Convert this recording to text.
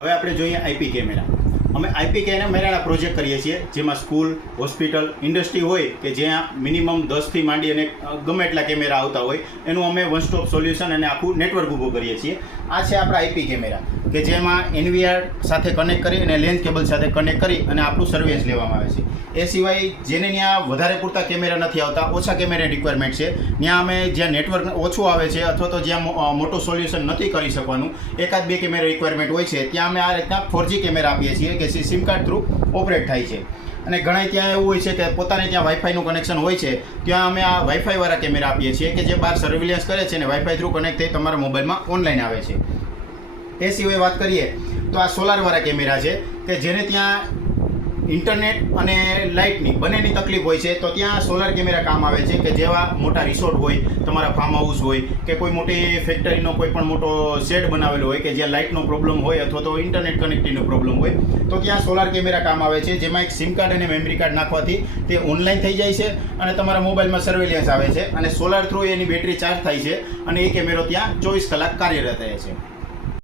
હવે આપણે જોઈએ આઈપી કેમેરા. અમે આઈપી કેમેરાના પ્રોજેક્ટ કરીએ છીએ, જેમાં સ્કૂલ, હોસ્પિટલ, ઇન્ડસ્ટ્રી હોય કે જ્યાં મિનિમમ 10થી માંડી અને ગમે એટલા કેમેરા આવતા હોય, એનું અમે વન સ્ટોપ સોલ્યુશન અને આખું નેટવર્ક ઊભું કરીએ છીએ. આ છે આપણા આઈપી કેમેરા, કે જેમાં એનવીઆર સાથે કનેક્ટ કરી અને લેન્સ કેબલ સાથે કનેક્ટ કરી અને આપણું સર્વેલન્સ લેવામાં આવે છે. એ સિવાય જેને ત્યાં વધારે પૂરતા કેમેરા નથી આવતા, ઓછા કેમેરા રિક્વાયરમેન્ટ છે, ત્યાં અમે જ્યાં નેટવર્ક ઓછું આવે છે અથવા તો જ્યાં મોટું સોલ્યુશન નથી કરી શકવાનું, એકાદ બે કેમેરા રિક્વાયરમેન્ટ હોય છે, ત્યાં અમે આ રીતના 4G કેમેરા આપીએ છીએ કે જે સિમ કાર્ડ થ્રુ ઓપરેટ થાય છે. અને ઘણા ત્યાં એવું હોય છે કે પોતાને ત્યાં વાઈફાઈનું કનેક્શન હોય છે, ત્યાં અમે આ વાઈફાઈવાળા કેમેરા આપીએ છીએ કે જે બહાર સર્વેલન્સ કરે છે અને વાઈફાઈ થ્રુ કનેક્ટ થઈ તમારા મોબાઈલમાં ઓનલાઈન આવે છે. એ સિવાય વાત કરીએ તો આ સોલારવાળા કેમેરા છે કે જેને ત્યાં ઇન્ટરનેટ અને લાઇટની બંનેની તકલીફ હોય છે, તો ત્યાં સોલાર કેમેરા કામ આવે છે કે જેવા મોટા રિસોર્ટ હોય, તમારા ફાર્મ હાઉસ હોય કે કોઈ મોટી ફેક્ટરીનો કોઈ પણ મોટો શેડ બનાવેલો હોય કે જ્યાં લાઇટનો પ્રોબ્લેમ હોય અથવા તો ઇન્ટરનેટ કનેક્ટિવિટીનો પ્રોબ્લેમ હોય, તો ત્યાં સોલાર કેમેરા કામ આવે છે, જેમાં એક સિમ કાર્ડ અને મેમરી કાર્ડ નાખવાથી તે ઓનલાઈન થઈ જાય છે અને તમારા મોબાઈલમાં સર્વેલન્સ આવે છે અને સોલાર થ્રુ એની બેટરી ચાર્જ થાય છે અને એ કેમેરો ત્યાં 24 કલાક કાર્યરત રહે છે.